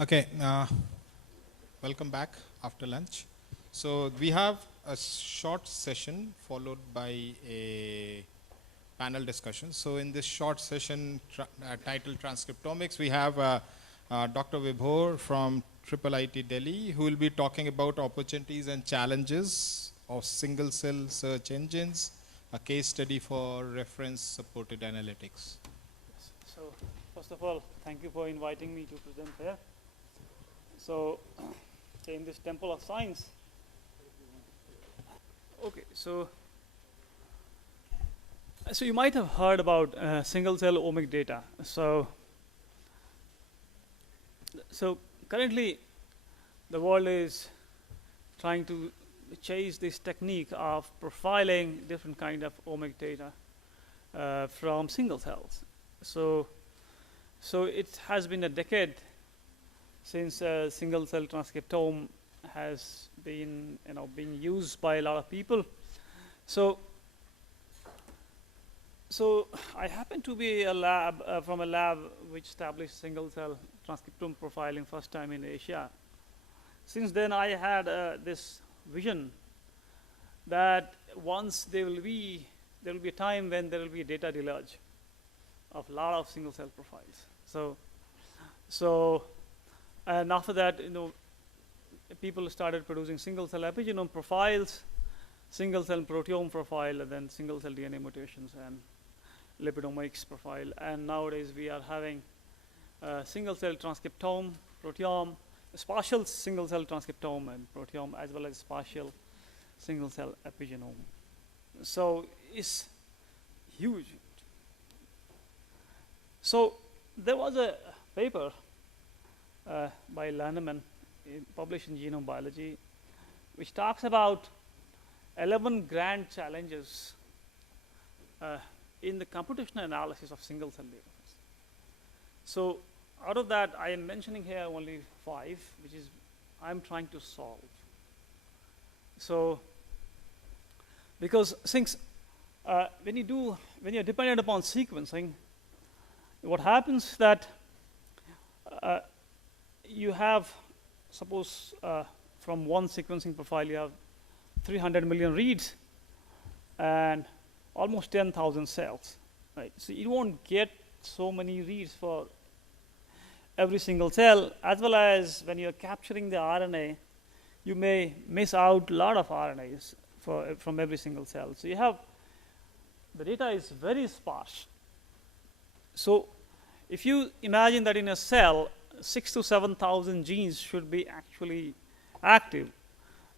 Okay, welcome back after lunch. So we have a short session followed by a panel discussion. So in this short session titled Transcriptomics, we have Dr. Vibhor from IIIT Delhi, who will be talking about opportunities and challenges of single cell search engines, a case study for reference supported analytics. Yes. So first of all, thank you for inviting me to present here. So in this temple of science, okay, so you might have heard about single cell omic data. So currently the world is trying to chase this technique of profiling different kind of omic data from single cells. So it has been a decade since single cell transcriptome has been being used by a lot of people. So I happen to be from a lab which established single cell transcriptome profiling first time in Asia. Since then I had this vision that once there will be a time when there will be a data deluge of a lot of single cell profiles. And after that, people started producing single cell epigenome profiles, single cell proteome profile, and then single cell DNA mutations and lipidomics profile. And nowadays we are having single cell transcriptome, proteome, spatial single cell transcriptome and proteome, as well as spatial single cell epigenome. So it's huge. So there was a paper by Lanneman published in Genome Biology, which talks about 11 grand challenges in the computational analysis of single cell data. So out of that, I am mentioning here only 5, which is I'm trying to solve. So because since when you're dependent upon sequencing, what happens that you have, suppose from one sequencing profile you have 300 million reads and almost 10,000 cells, right? So you won't get so many reads for every single cell, as well as when you're capturing the RNA, you may miss out a lot of RNAs from every single cell. So you have, the data is very sparse. So if you imagine that in a cell, 6,000 to 7,000 genes should be actually active.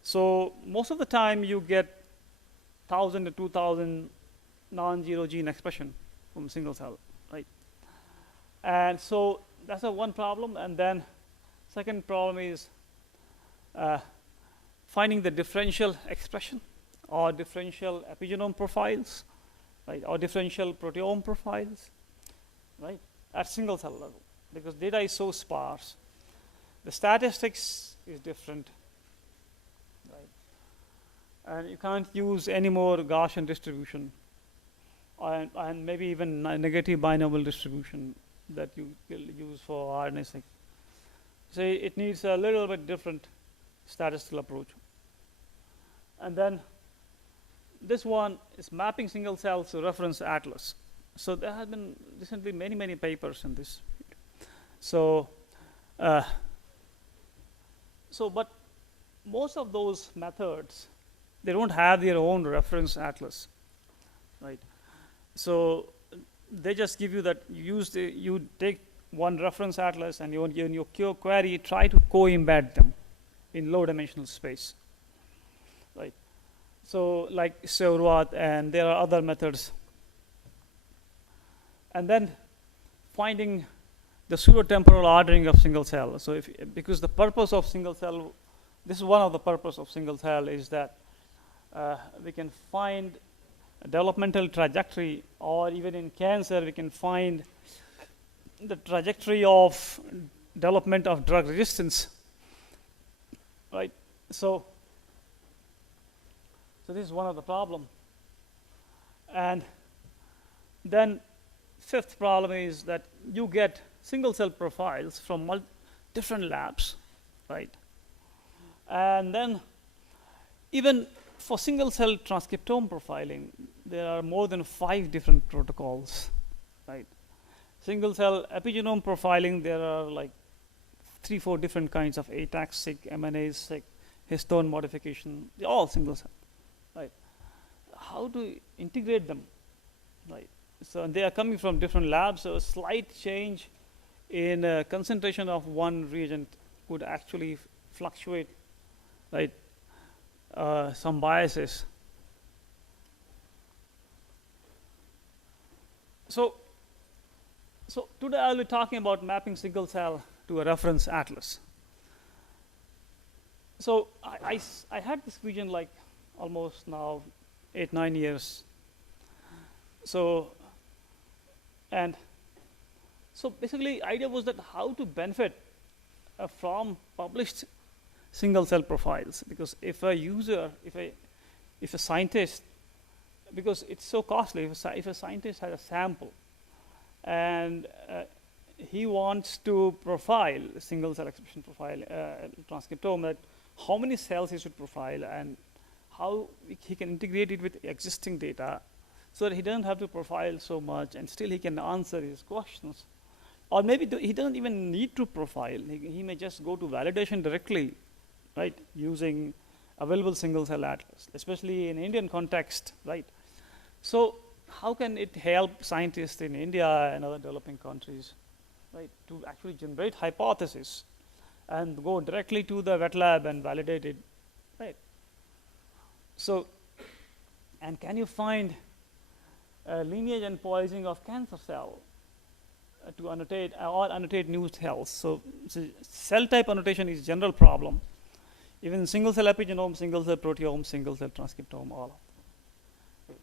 So most of the time you get 1,000 to 2,000 non-zero gene expression from a single cell, right? And so that's one problem. And then second problem is finding the differential expression or differential epigenome profiles, right? Or differential proteome profiles, right? At single cell level, because data is so sparse. The statistics is different, right? And you can't use any more Gaussian distribution and maybe even negative binomial distribution that you use for RNA-seq. So it needs a little bit different statistical approach. And then this one is mapping single cells to reference atlas. So there have been recently many papers in this. So but most of those methods, they don't have their own reference atlas, right? So they just give you that you take one reference atlas and in your query try to co-embed them in low dimensional space, right? So like Seurat, and there are other methods. And then finding the pseudotemporal ordering of single cell. So because the purpose of single cell, this is one of the purpose of single cell, is that we can find a developmental trajectory, or even in cancer we can find the trajectory of development of drug resistance, right? So this is one of the problem. And then fifth problem is that you get single cell profiles from different labs, right? And then even for single cell transcriptome profiling, there are more than 5 different protocols, right? Single cell epigenome profiling, there are like 3-4 different kinds of ATAC-seq, MNase-seq, histone modification, they're all single cell, right? How to integrate them, right? So they are coming from different labs, so a slight change in concentration of one reagent could actually fluctuate, right? Some biases. So today I'll be talking about mapping single cell to a reference atlas. So I had this vision like almost now 8-9 years. So basically idea was that how to benefit from published single cell profiles, because if a user, if a scientist, because it's so costly, if a scientist has a sample and he wants to profile single cell expression profile transcriptome, that how many cells he should profile and how he can integrate it with existing data so that he doesn't have to profile so much and still he can answer his questions. Or maybe he doesn't even need to profile. He may just go to validation directly, right, using available single cell atlas, especially in Indian context, right? So how can it help scientists in India and other developing countries, right, to actually generate hypotheses and go directly to the wet lab and validate it, right? So, and can you find lineage and poisoning of cancer cell to annotate or annotate new cells? So cell type annotation is a general problem. Even single cell epigenome, single cell proteome, single cell transcriptome, all of them.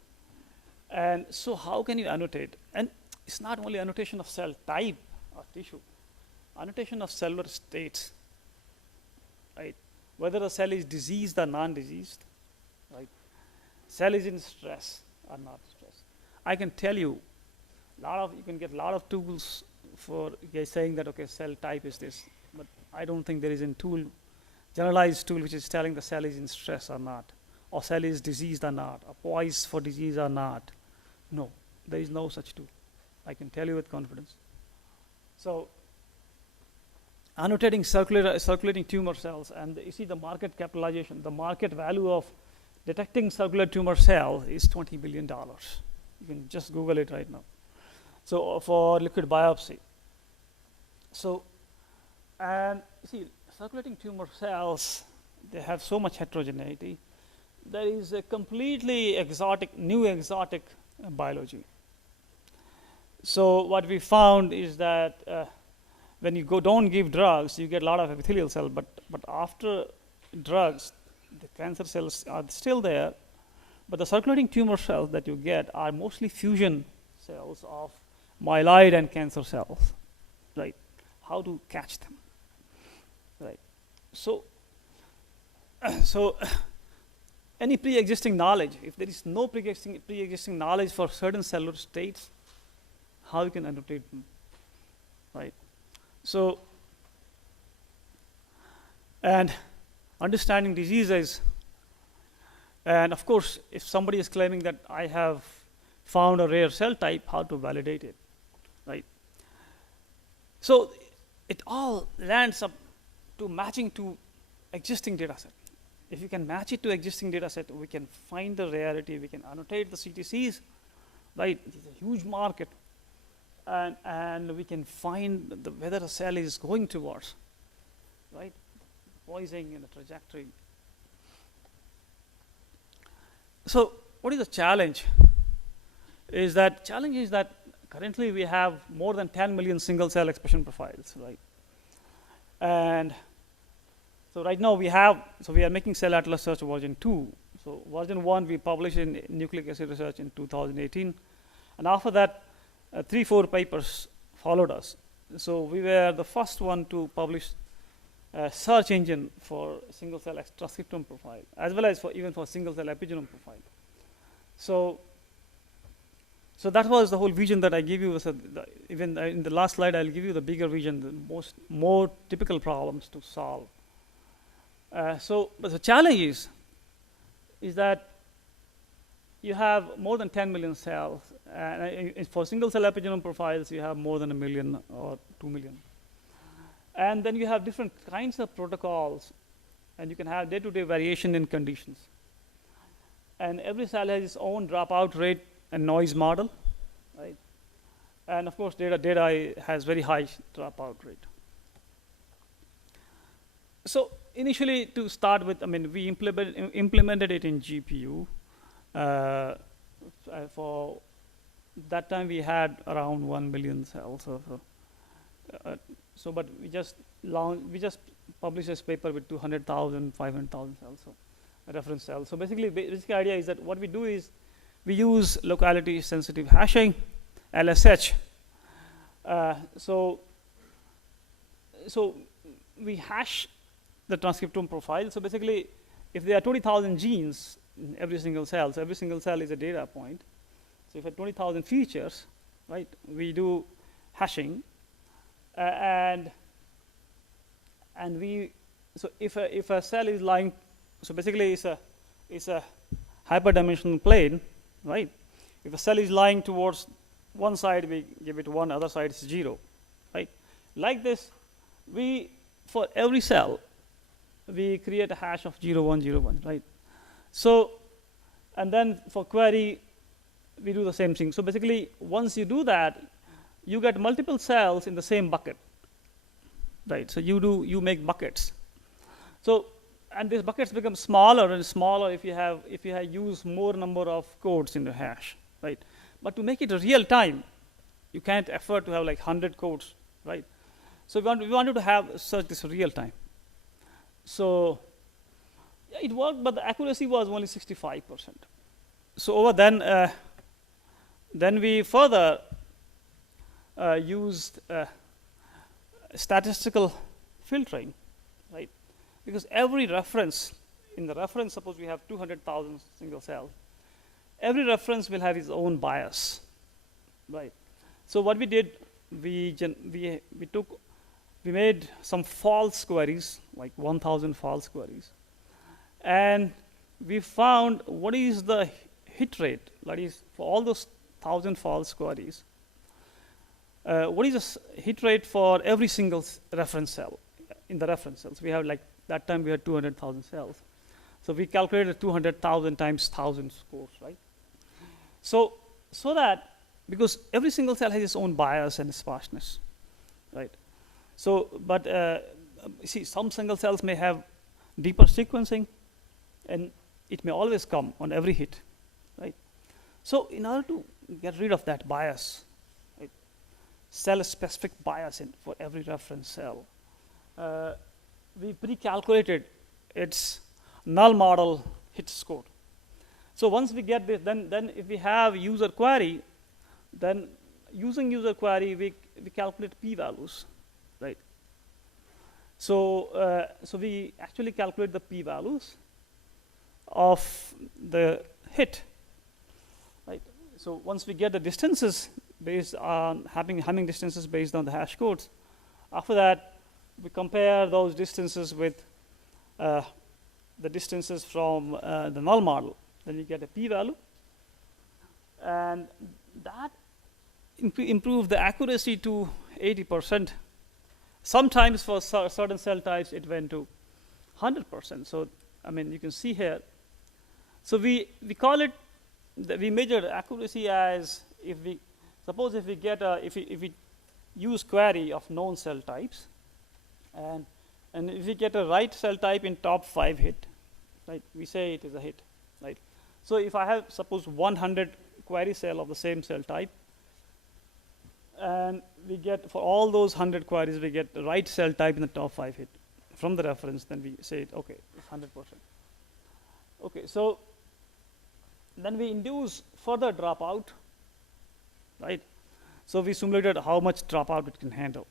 And so how can you annotate? And it's not only annotation of cell type or tissue, annotation of cellular states, right? Whether the cell is diseased or non-diseased, right? Cell is in stress or not stress. I can tell you, you can get a lot of tools for saying that, okay, cell type is this, but I don't think there is a tool, generalized tool, which is telling the cell is in stress or not, or cell is diseased or not, or poised for disease or not. No, there is no such tool. I can tell you with confidence. So annotating circulating tumor cells, and you see the market capitalization, the market value of detecting circular tumor cell is $20 billion. You can just Google it right now. So for liquid biopsy. So, and you see, circulating tumor cells, they have so much heterogeneity. There is a completely new exotic biology. So what we found is that when you don't give drugs, you get a lot of epithelial cell, but after drugs, the cancer cells are still there, but the circulating tumor cells that you get are mostly fusion cells of myeloid and cancer cells, right? How to catch them, right? So any pre-existing knowledge, if there is no pre-existing knowledge for certain cellular states, how you can annotate them, right? So, and understanding diseases, and of course, if somebody is claiming that I have found a rare cell type, how to validate it, right? So it all lands up to matching to existing data set. If you can match it to existing data set, we can find the rarity, we can annotate the CTCs, right? It is a huge market, and we can find whether the cell is going towards, right? Poisoning and the trajectory. So what is the challenge? Challenge is that currently we have more than 10 million single cell expression profiles, right? And so right now we are making Cell Atlas Search version 2. So version 1 we published in Nucleic Acid Research in 2018. And after that, 3-4 papers followed us. So we were the first one to publish a search engine for single cell transcriptome profile, as well as even for single cell epigenome profile. So So that was the whole vision that I gave you. So even in the last slide, I'll give you the bigger vision, the more typical problems to solve. But the challenge is that you have more than 10 million cells, and for single cell epigenome profiles, you have more than 1 million or 2 million. And then you have different kinds of protocols, and you can have day-to-day variation in conditions. And every cell has its own dropout rate and noise model, right? And of course, data has very high dropout rate. So initially, to start with, I mean, we implemented it in GPU. For that time, we had around 1 million cells. But we just published this paper with 200,000, 500,000 cells, so reference cells. So basically, basic idea is that what we do is we use locality sensitive hashing, LSH. So we hash the transcriptome profile. So basically, if there are 20,000 genes in every single cell, so every single cell is a data point. So if you have 20,000 features, right, we do hashing. So if a cell is lying, so basically it's a hyperdimensional plane, right? If a cell is lying towards one side, we give it 1, other side is 0, right? Like this, for every cell, we create a hash of 0, 1, 0, 1, right? So, and then for query, we do the same thing. So basically, once you do that, you get multiple cells in the same bucket, right? So you make buckets. So, and these buckets become smaller and smaller if you use more number of codes in the hash, right? But to make it real time, you can't afford to have like 100 codes, right? So we wanted to have such this real time. So yeah, it worked, but the accuracy was only 65%. So over then we further used statistical filtering, right? Because every reference, in the reference, suppose we have 200,000 single cells, every reference will have its own bias, right? So what we did, we made some false queries, like 1,000 false queries, and we found what is the hit rate, that is, for all those 1,000 false queries, what is the hit rate for every single reference cell in the reference cells? We have like, that time we had 200,000 cells. So we calculated 200,000 times 1,000 scores, right? So that, because every single cell has its own bias and sparseness, right? So, but see, some single cells may have deeper sequencing, and it may always come on every hit, right? So in order to get rid of that bias, right, cell-specific bias for every reference cell, we pre-calculated its null model hit score. So once we get this, then if we have user query, then using user query, we calculate p-values, right? So we actually calculate the p-values of the hit, right? So once we get the distances based on Hamming distances based on the hash codes, after that we compare those distances with the distances from the null model. Then you get a p-value, and that improves the accuracy to 80%. Sometimes for certain cell types, it went to 100%. So, I mean, you can see here. So we call it, we measure accuracy as if we use query of known cell types, and if we get a right cell type in top 5 hit, right, we say it is a hit, right? So if I have, suppose, 100 query cell of the same cell type, and we get, for all those 100 queries, we get the right cell type in the top 5 hit from the reference, then we say, okay, it's 100%. Okay, so then we induce further dropout, right? So we simulated how much dropout it can handle.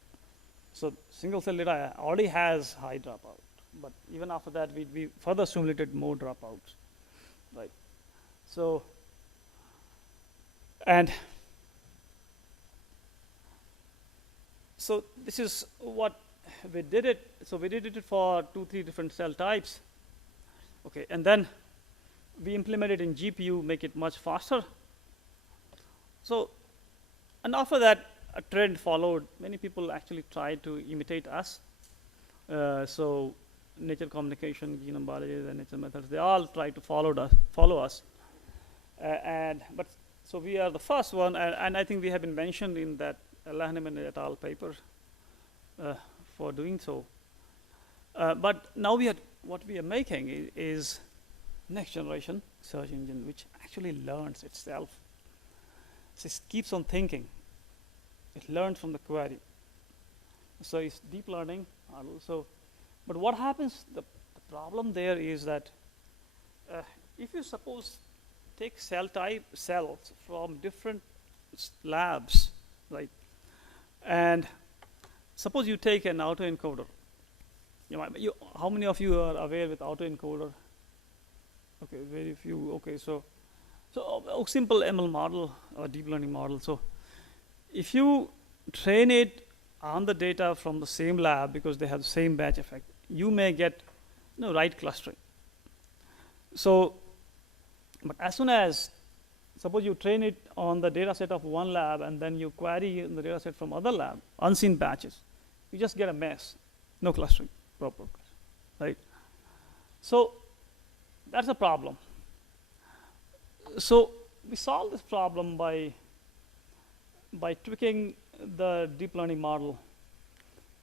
So single cell data already has high dropout, but even after that, we further simulated more dropouts, right? So, and So this is what we did it. So we did it for 2-3 different cell types. Okay, and then we implemented in GPU, make it much faster. So, and after that, a trend followed. Many people actually tried to imitate us. So nature communication, genome biology, and nature methods, they all try to follow us. But so we are the first one, and I think we have been mentioned in that Lahneman et al. Paper for doing so. But now what we are making is next generation search engine, which actually learns itself. So it keeps on thinking. It learns from the query. So it's deep learning also. But what happens, the problem there is that if you suppose take cells from different labs, right? And suppose you take an autoencoder. How many of you are aware with autoencoder? Okay, very few. Okay, so a simple ML model or deep learning model. So if you train it on the data from the same lab, because they have the same batch effect, you may get right clustering. So, but as soon as, suppose you train it on the data set of one lab and then you query the data set from other lab, unseen batches, you just get a mess, no clustering, proper clustering, right? So that's a problem. So we solve this problem by tweaking the deep learning model.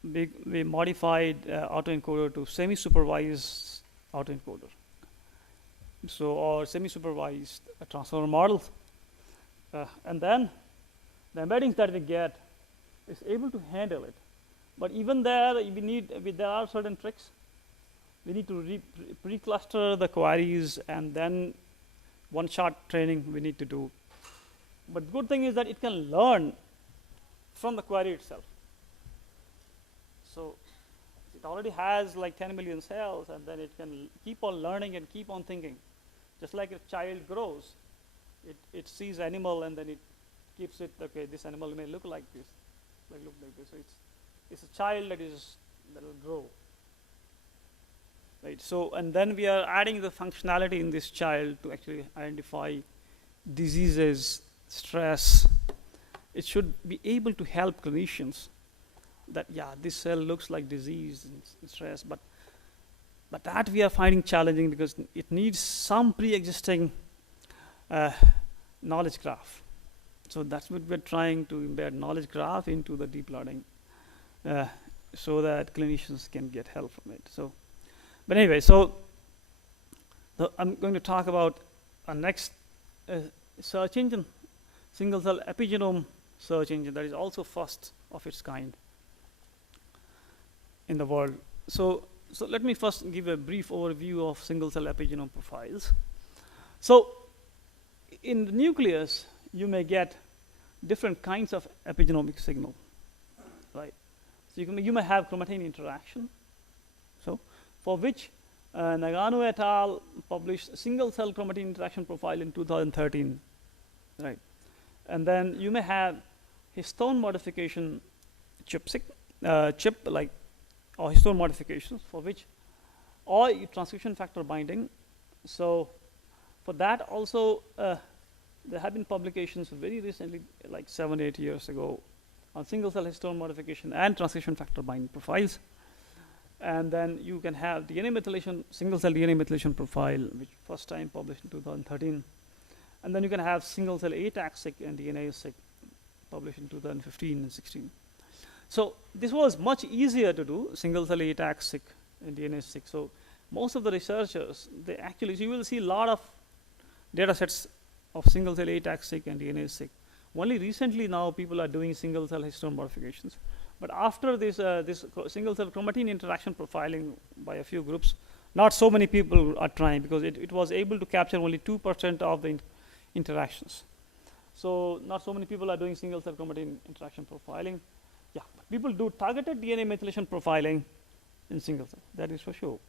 We modified autoencoder to semi-supervised autoencoder. So, or semi-supervised transformer models. And then the embeddings that we get is able to handle it. But even there, there are certain tricks. We need to pre-cluster the queries, and then one-shot training we need to do. But the good thing is that it can learn from the query itself. So it already has like 10 million cells, and then it can keep on learning and keep on thinking. Just like a child grows, it sees animal and then it keeps it, okay, this animal may look like this, look like this. So it's a child that will grow. Right, so, and then we are adding the functionality in this child to actually identify diseases, stress. It should be able to help clinicians that, yeah, this cell looks like disease and stress, but that we are finding challenging because it needs some pre-existing knowledge graph. So that's what we're trying to embed knowledge graph into the deep learning so that clinicians can get help from it. So, but anyway, so I'm going to talk about our next search engine, single cell epigenome search engine that is also first of its kind in the world. So let me first give a brief overview of single cell epigenome profiles. So in the nucleus, you may get different kinds of epigenomic signal, right? So you may have chromatin interaction. So for which Nagano et al. Published single cell chromatin interaction profile in 2013, right? And then you may have histone modification chip or histone modifications for which, or transcription factor binding. So for that also, there have been publications very recently, like 7-8 years ago, on single cell histone modification and transcription factor binding profiles. And then you can have DNA methylation, single cell DNA methylation profile, which first time published in 2013. And then you can have single cell ATAC-seq and DNA-seq published in 2015 and 16. So this was much easier to do, single cell ATAC-seq and DNA-seq. So most of the researchers, they actually, so you will see a lot of data sets of single cell ATAC-seq and DNA-seq. Only recently now people are doing single cell histone modifications. But after this single cell chromatin interaction profiling by a few groups, not so many people are trying because it was able to capture only 2% of the interactions. So not so many people are doing single cell chromatin interaction profiling. Yeah, but people do targeted DNA methylation profiling in single cell, that is for sure.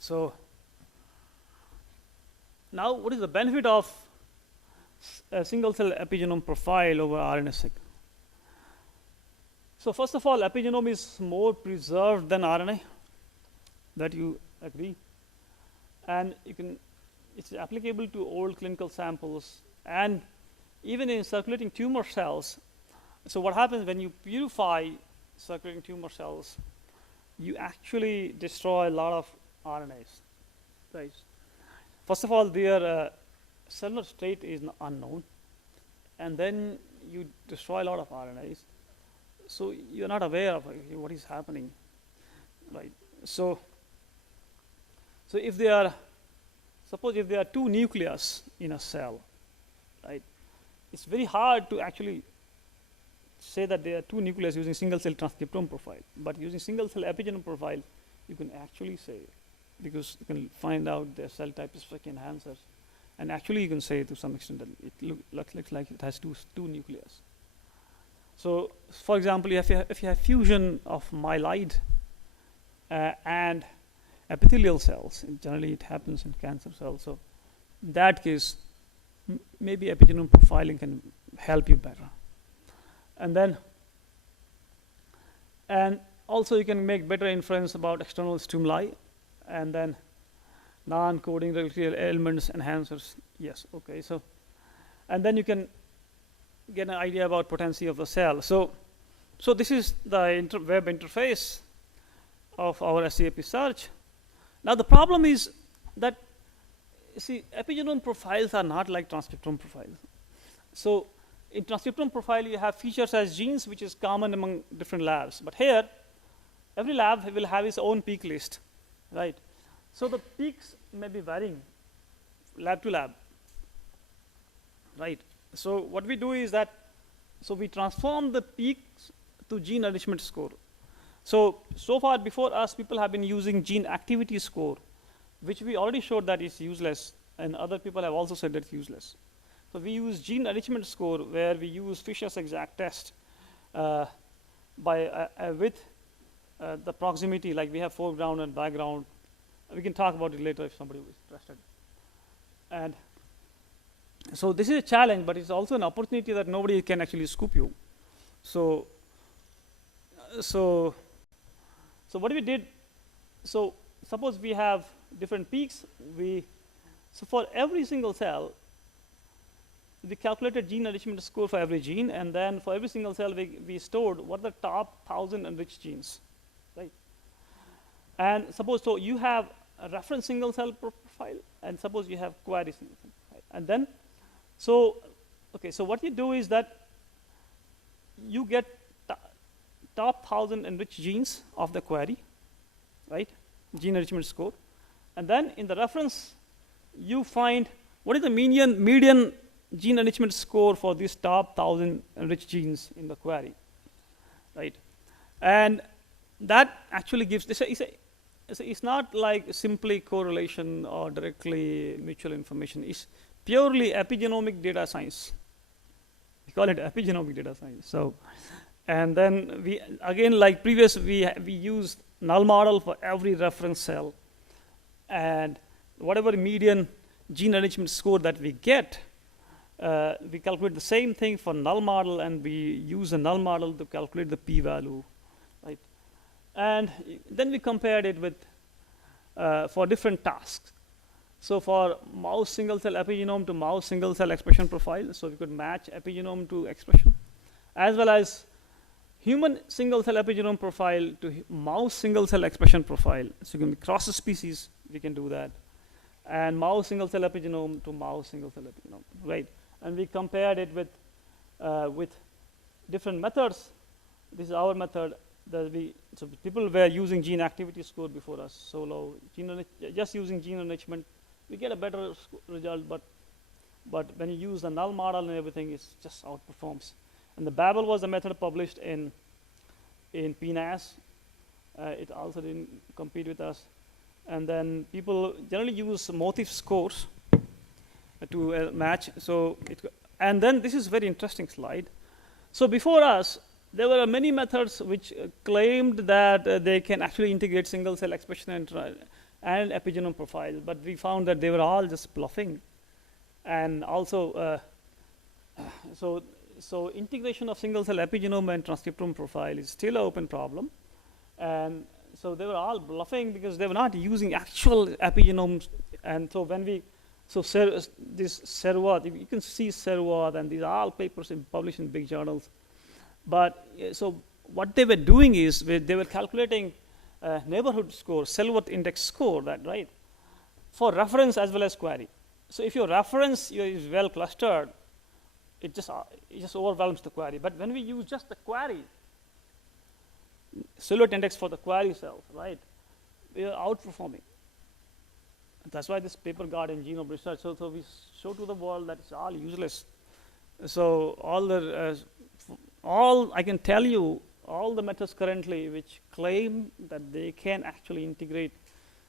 So now what is the benefit of a single cell epigenome profile over RNA-seq? So first of all, epigenome is more preserved than RNA. That you agree. And it's applicable to old clinical samples and even in circulating tumor cells. So what happens when you purify circulating tumor cells, you actually destroy a lot of RNAs, right? First of all, their cellular state is unknown, and then you destroy a lot of RNAs. So you're not aware of what is happening, right? So if suppose if there are two nucleus in a cell, right? It's very hard to actually say that there are two nucleus using single cell transcriptome profile, but using single cell epigenome profile, you can actually say, because you can find out the cell type specific enhancers, and actually you can say to some extent that it looks like it has two nucleus. So, for example, if you have fusion of myeloid and epithelial cells, and generally it happens in cancer cells. So, in that case, maybe epigenome profiling can help you better. And also you can make better inference about external stimuli, and then non-coding regulatory elements, enhancers. Yes, okay. So, and then you can get an idea about potency of the cell. So this is the web interface of our SCAP search. Now the problem is that, see, epigenome profiles are not like transcriptome profiles. So in transcriptome profile, you have features as genes, which is common among different labs. But here, every lab will have its own peak list, right? So the peaks may be varying lab to lab, right? So what we do is that, so we transform the peaks to gene enrichment score. So far before us, people have been using gene activity score, which we already showed that is useless, and other people have also said that it's useless. So we use gene enrichment score, where we use Fisher's exact test with the proximity, like we have foreground and background. We can talk about it later if somebody is interested. And so this is a challenge, but it's also an opportunity that nobody can actually scoop you. So what we did, so suppose we have different peaks. So for every single cell, we calculated gene enrichment score for every gene, and then for every single cell, we stored what are the top 1,000 enriched genes, right? And suppose, so you have a reference single cell profile, and suppose you have query single cell profile. And then, so what you do is that you get top 1,000 enriched genes of the query, right? Gene enrichment score. And then in the reference, you find what is the median gene enrichment score for these top 1,000 enriched genes in the query, right? And that actually gives this. It's not like simply correlation or directly mutual information. It's purely epigenomic data science. We call it epigenomic data science. So, and then we again, like previous, we used null model for every reference cell, and whatever median gene enrichment score that we get, we calculate the same thing for null model, and we use a null model to calculate the p-value, right? And then we compared it with for different tasks. So for mouse single cell epigenome to mouse single cell expression profile, so we could match epigenome to expression, as well as human single cell epigenome profile to mouse single cell expression profile. So you can cross the species, we can do that, and mouse single cell epigenome to mouse single cell epigenome, right? And we compared it with different methods. This is our method. So people were using gene activity score before us, solo just using gene enrichment, we get a better result. But when you use the null model and everything, it just outperforms. And the Babel was the method published in PNAS. It also didn't compete with us. And then people generally use motif scores to match. So and then this is a very interesting slide. So before us, there were many methods which claimed that they can actually integrate single cell expression and epigenome profile, but we found that they were all just bluffing. And also, so so integration of single cell epigenome and transcriptome profile is still an open problem. And so they were all bluffing because they were not using actual epigenomes. And so when we, this Servat, you can see Servat, and these are all papers published in big journals. But so what they were doing is they were calculating neighborhood score, Selvat index score, that right, for reference as well as query. So if your reference is well clustered, it just overwhelms the query. But when we use just the query, silhouette index for the query cells, right, we are outperforming. That's why this paper got in Genome Research. So we show to the world that it's all useless. So all I can tell you, all the methods currently which claim that they can actually integrate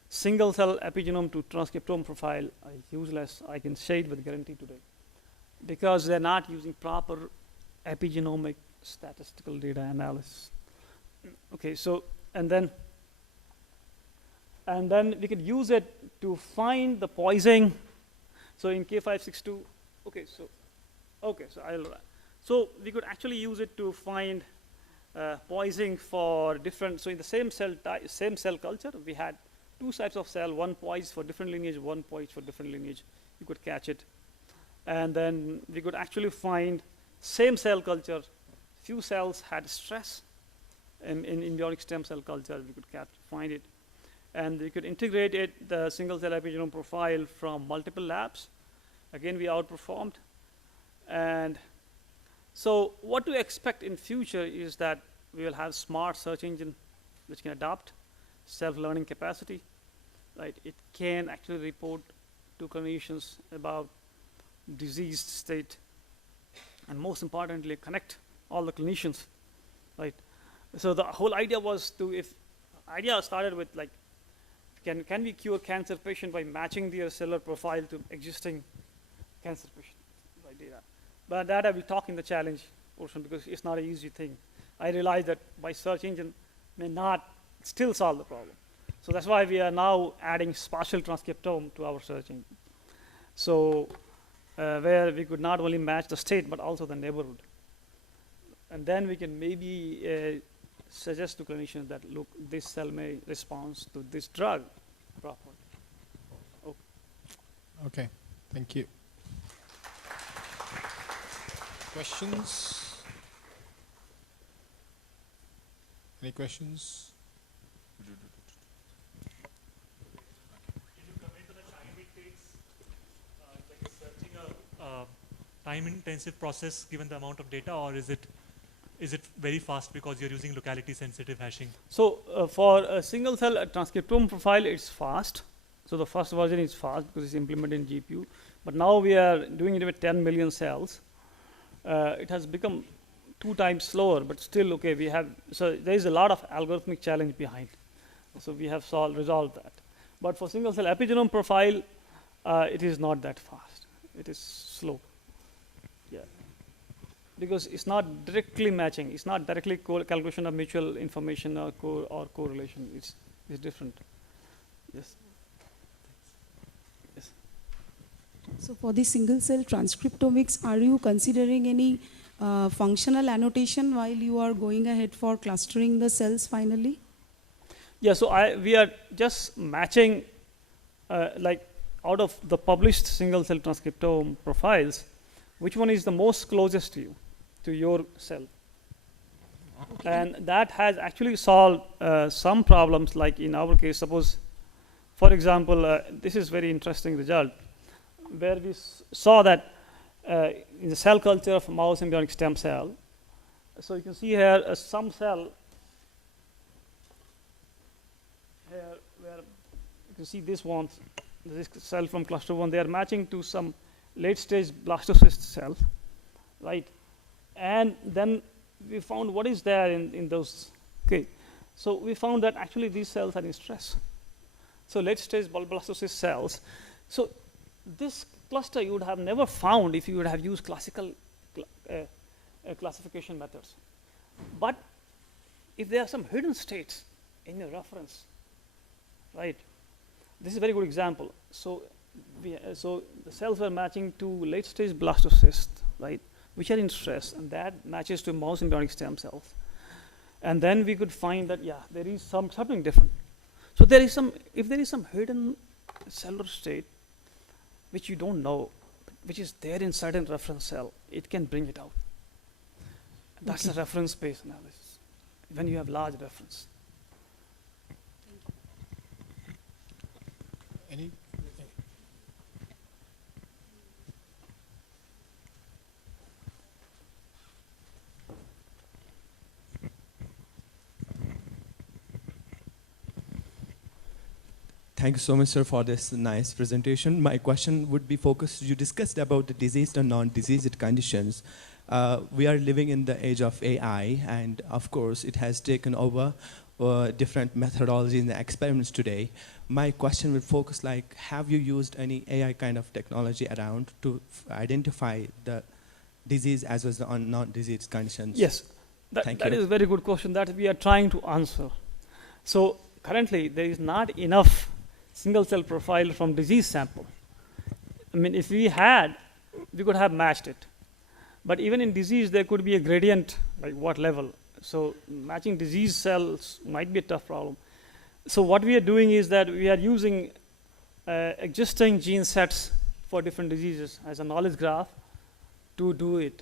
single cell epigenome to transcriptome profile are useless. I can say it with guarantee today, because they're not using proper epigenomic statistical data analysis. Okay, so and then we could use it to find the poising. So in K562, so we could actually use it to find poising for different. So in the same cell culture, we had two types of cell, one poised for different lineage, one poised for different lineage. You could catch it. And then we could actually find same cell culture, few cells had stress. In embryonic stem cell culture, we could find it. And we could integrate it, the single cell epigenome profile from multiple labs. Again, we outperformed. And so what to expect in future is that we will have smart search engine which can adopt self-learning capacity. Right? It can actually report to clinicians about diseased state, and most importantly, connect all the clinicians. Right? So the whole idea was idea started with like, can we cure cancer patient by matching their cellular profile to existing cancer patient data? But that I will talk in the challenge portion because it's not an easy thing. I realize that by search engine may not still solve the problem. So that's why we are now adding spatial transcriptome to our search engine. So where we could not only match the state, but also the neighborhood. And then we can maybe suggest to clinicians that, look, this cell may respond to this drug properly. Okay, thank you. Questions? Any questions? Can you comment on the time it takes, like searching a time-intensive process given the amount of data, or is it very fast because you're using locality-sensitive hashing? So for a single cell transcriptome profile, it's fast. So the first version is fast because it's implemented in GPU. But now we are doing it with 10 million cells. It has become 2 times slower, but still okay. So there is a lot of algorithmic challenge behind. So we have resolved that. But for single cell epigenome profile, it is not that fast. It is slow. Yeah. Because it's not directly matching. It's not directly calculation of mutual information or correlation. It's different. Yes. Yes. So for the single cell transcriptomics, are you considering any functional annotation while you are going ahead for clustering the cells finally? Yeah, so we are just matching, like out of the published single cell transcriptome profiles, which one is the most closest to your cell. Okay. And that has actually solved some problems, like in our case, suppose, for example, this is very interesting result, where we saw that in the cell culture of mouse embryonic stem cell, so you can see here some cell here where you can see this cell from cluster 1, they are matching to some late stage blastocyst cell, right? And then we found what is there in those. Okay, so we found that actually these cells are in stress. So late stage blastocyst cells. So this cluster you would have never found if you would have used classical classification methods. But if there are some hidden states in your reference, right? This is a very good example. So so the cells were matching to late stage blastocyst, right? which are in stress, and that matches to mouse embryonic stem cells. And then we could find that, yeah, there is something different. So there is if there is some hidden cellular state which you don't know, which is there inside a reference cell, it can bring it out. That's a reference-based analysis, when you have large reference. Any? Thank you so much, sir, for this nice presentation. My question would be focused, you discussed about the diseased and non-diseased conditions. We are living in the age of AI, and of course, it has taken over different methodologies and experiments today. My question would focus like, have you used any AI kind of technology around to identify the disease as well as the non-diseased conditions? Yes, that is a very good question that we are trying to answer. So currently, there is not enough single cell profile from disease sample. I mean, if we had, we could have matched it. But even in disease, there could be a gradient, like what level. So matching disease cells might be a tough problem. So what we are doing is that we are using existing gene sets for different diseases as a knowledge graph to do it.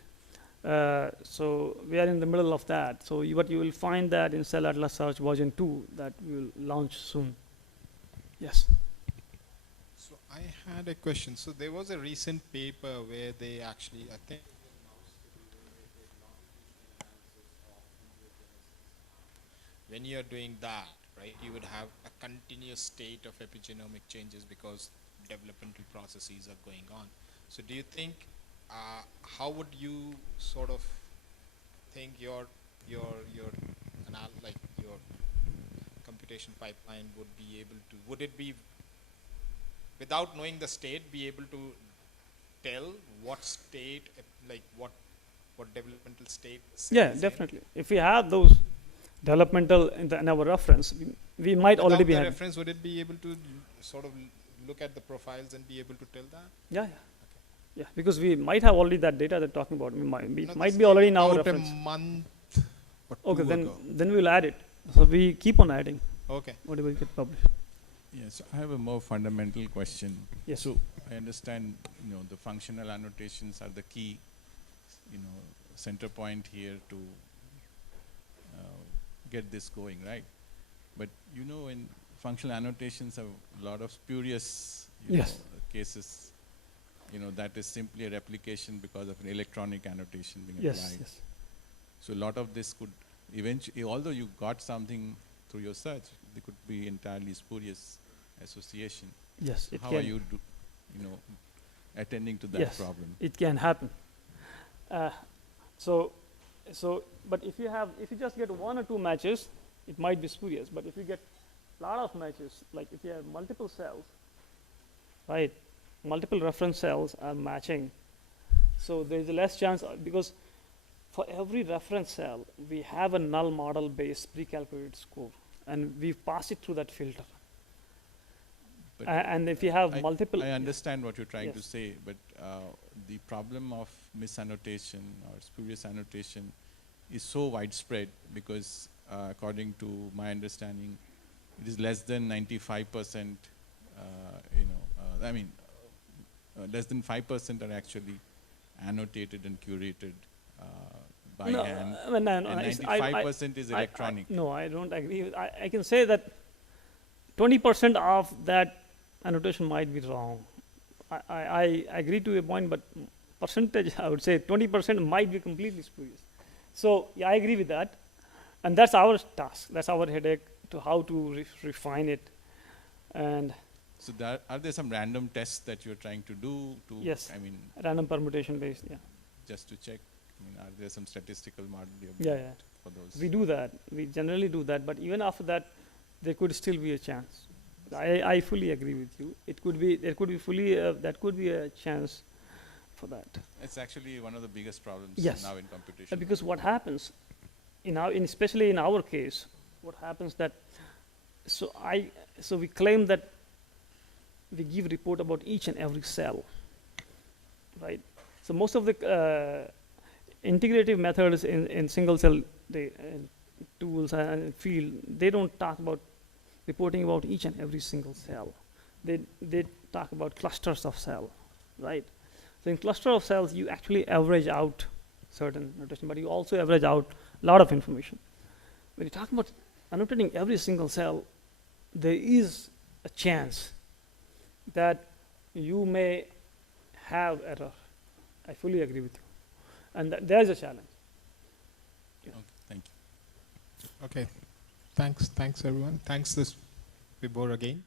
So we are in the middle of that. So what you will find that in Cell Atlas Search version 2 that we will launch soon. Yes. So I had a question. So there was a recent paper where they actually, I think, when you're doing that, right, you would have a continuous state of epigenomic changes because developmental processes are going on. So do you think, how would you sort of think your computation pipeline would be able to, would it be, without knowing the state, be able to tell what state, like what developmental state? Yeah, definitely. If we have those developmental in our reference, we might Without already be the having. reference, would it be able to sort of look at the profiles and be able to tell that? Yeah, yeah. Yeah, because we might have already that data they're talking about. It No, might this be already in came our out reference. a month or Okay, two ago. then we'll add it. So we keep on adding Okay. whatever get published. Yes, I have a more fundamental question. Yes. So I understand, the functional annotations are the key, center point here to get this going, right? But in functional annotations have a lot of spurious Yes. cases. That is simply a replication because of an electronic annotation being Yes, applied. yes. So a lot of this could eventually, although you got something through your search, there could be entirely spurious association. Yes, So it how can. are you, attending to that Yes. problem? It can happen. But if you just get one or two matches, it might be spurious. But if you get a lot of matches, like if you have multiple cells, right, multiple reference cells are matching, so there is less chance because for every reference cell, we have a null model-based pre-calculated score, and we pass it through that filter. But And if you have multiple, I understand what you're trying to Yes. say, but the problem of misannotation or spurious annotation is so widespread because according to my understanding, it is less than 95%, less than 5% are actually annotated and curated by No, hand, no, no, and it's- 95% is electronic. No, I don't agree. I can say that 20% of that annotation might be wrong. I agree to your point, but percentage, I would say 20% might be completely spurious. So yeah, I agree with that, and that's our task. That's our headache to how to refine it, and So are there some random tests that you're trying to do to, Yes. I mean, random permutation based. Yeah, just to check? I mean, are there some statistical model you've yeah, built yeah. for those? We do that. We generally do that, but even after that, there could still be a chance. I fully agree with you. It could be, there could be fully, that could be a chance for that. It's actually one of the biggest problems Yes. now in computation. Because what happens, especially in our case, what happens that, so we claim that we give report about each and every cell, right? So most of the integrative methods in single cell tools and field, they don't talk about reporting about each and every single cell. They talk about clusters of cell, right? So in cluster of cells, you actually average out certain notation, but you also average out a lot of information. When you talk about annotating every single cell, there is a chance that you may have error. I fully agree with you. And there's a challenge. Okay, thank you. Okay. Thanks everyone. Thanks this Vibhor again.